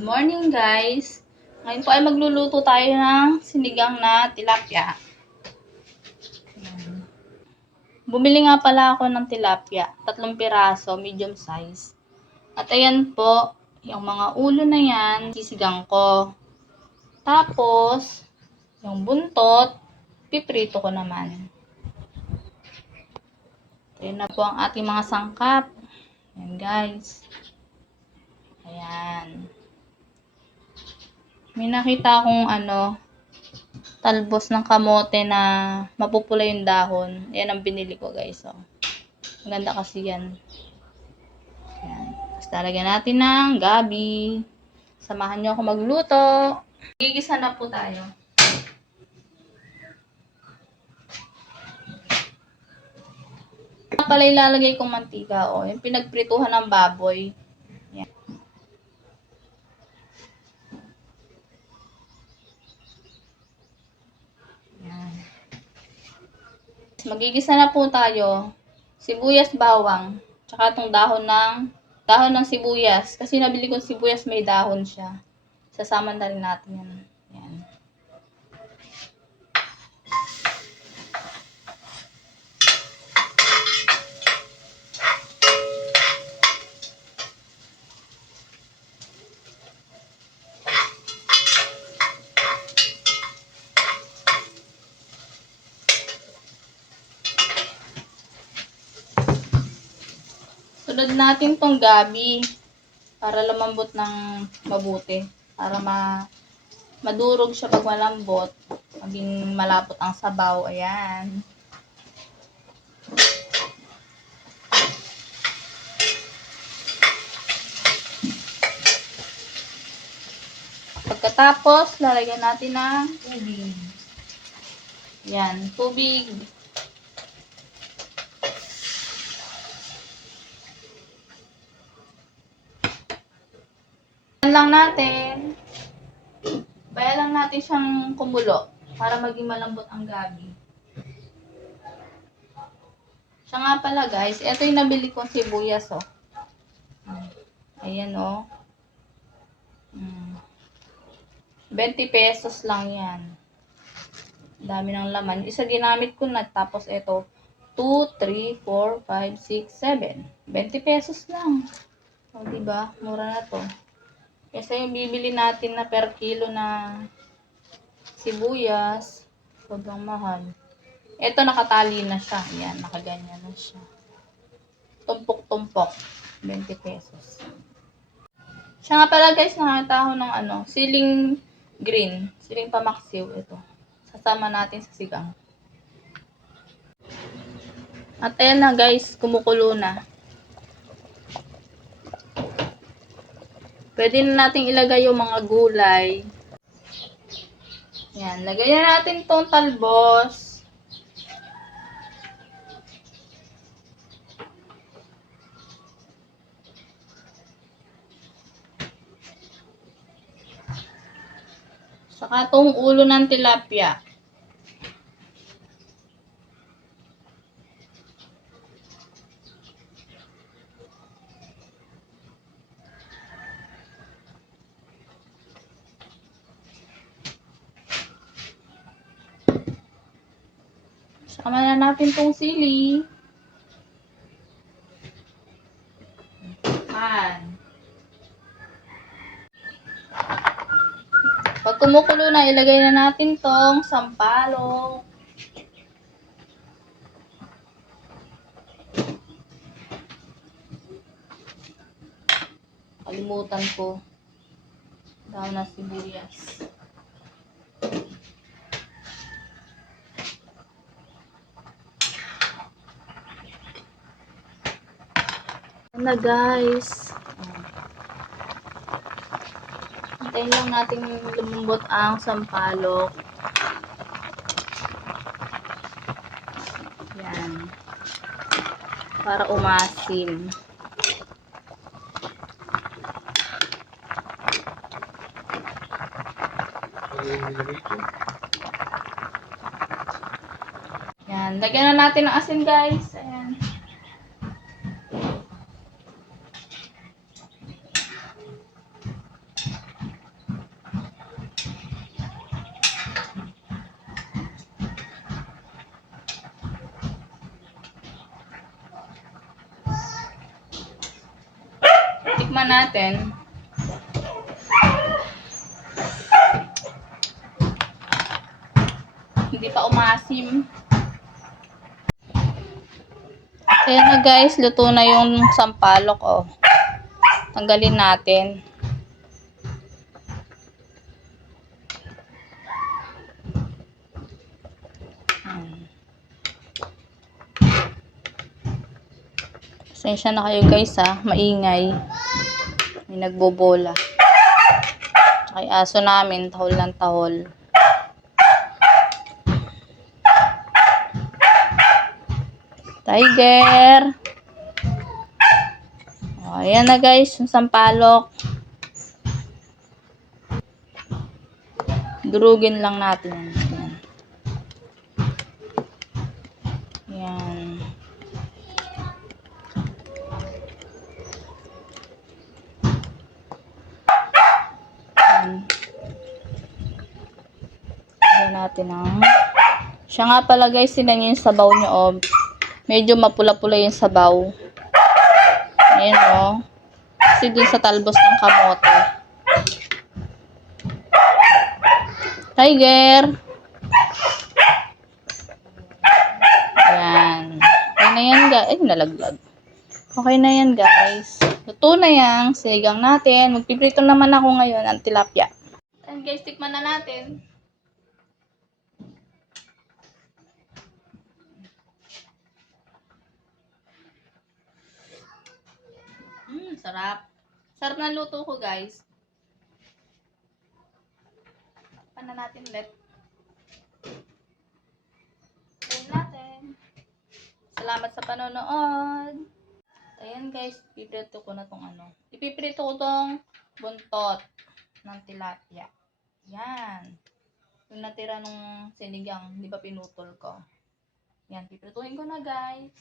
Good morning guys! Ngayon po ay magluluto tayo ng sinigang na tilapia. Bumili nga pala ako ng tilapia, tatlong piraso, medium size. At ayan po, yung mga ulo na yan, sisigang ko. Tapos, yung buntot, piprito ko naman. Ayan na po ang ating mga sangkap. Ayan guys. Ayan. May nakita akong ano, talbos ng kamote na mapupula yung dahon. Yan ang binili ko guys. Oh. Ang ganda kasi yan. Ayan. Tapos talagyan natin ng gabi. Samahan nyo ako magluto. Gigisa na po tayo. Pala ilalagay kong mantika. Oh. Yung pinagprituhan ng baboy. Magigisa na po tayo. Sibuyas bawang. Tsaka itong dahon ng dahon ng sibuyas. Kasi nabili ko sibuyas may dahon siya. Sasama na rin natin yan. Yan. Sunod natin tong gabi para lumambot ng mabuti. Para ma madurog siya pag malambot. Maging malapot ang sabaw. Ayan. Pagkatapos, lalagyan natin ng tubig. Yan, tubig. Yan lang natin. Baya lang natin siyang kumulo para maging malambot ang gabi. Siya nga pala guys, ito yung nabili kong sibuyas oh. Ayan oh. Mm. 20 pesos lang yan. Dami ng laman. Isa ginamit ko na tapos ito 2, 3, 4, 5, 6, 7. 20 pesos lang. O, diba? Mura na to. Kasi yung bibili natin na per kilo na sibuyas, sobrang mahal. Ito nakatali na siya. Yan, nakaganyan na siya. Tumpok-tumpok. 20 pesos. Siya nga pala guys, nakakita ako ng ano, siling green. Siling pamaksiw. Ito. Sasama natin sa sigang. At ayan na guys, kumukulo na. Pwede na nating ilagay yung mga gulay. Yan, lagyan natin tong talbos. Saka tong ulo ng tilapia. Sama na natin tong sili. Yan. Pag kumukulo na, ilagay na natin tong sampalok. Kalimutan ko. Daw na sibuyas. Na guys. Hintayin lang natin lumambot ang sampalok. Yan. Para umasin. Yan. Lagyan na natin ng asin guys. Ayan. natin. Hindi pa umasim. Ayan na guys, luto na yung sampalok oh. Tanggalin natin. Pasensya na kayo guys ha, maingay. May nagbobola. Tsaka yung aso namin, tahol ng tahol. Tiger! O, ayan na guys, yung sampalok. Durugin lang natin. Yan. Natin ang... Siya nga pala guys, sinan yung sabaw niyo oh. Medyo mapula-pula yung sabaw. Ayan oh. Kasi dun sa talbos ng kamote. Tiger! Ayan. Okay na yan guys. Ay, nalaglag. Okay na yan guys. Luto na yan. Sigang natin. Magpiprito naman ako ngayon ng tilapia. And guys, tikman na natin. Sarap. Sarap na luto ko guys. Pan na natin ulit. Tayin natin. Salamat sa panonood. Ayan guys, piprito ko na tong ano. Ipiprito ko tong buntot ng tilapia. Yan. Yung natira nung sinigang, di ba pinutol ko. Yan, piprituhin ko na guys.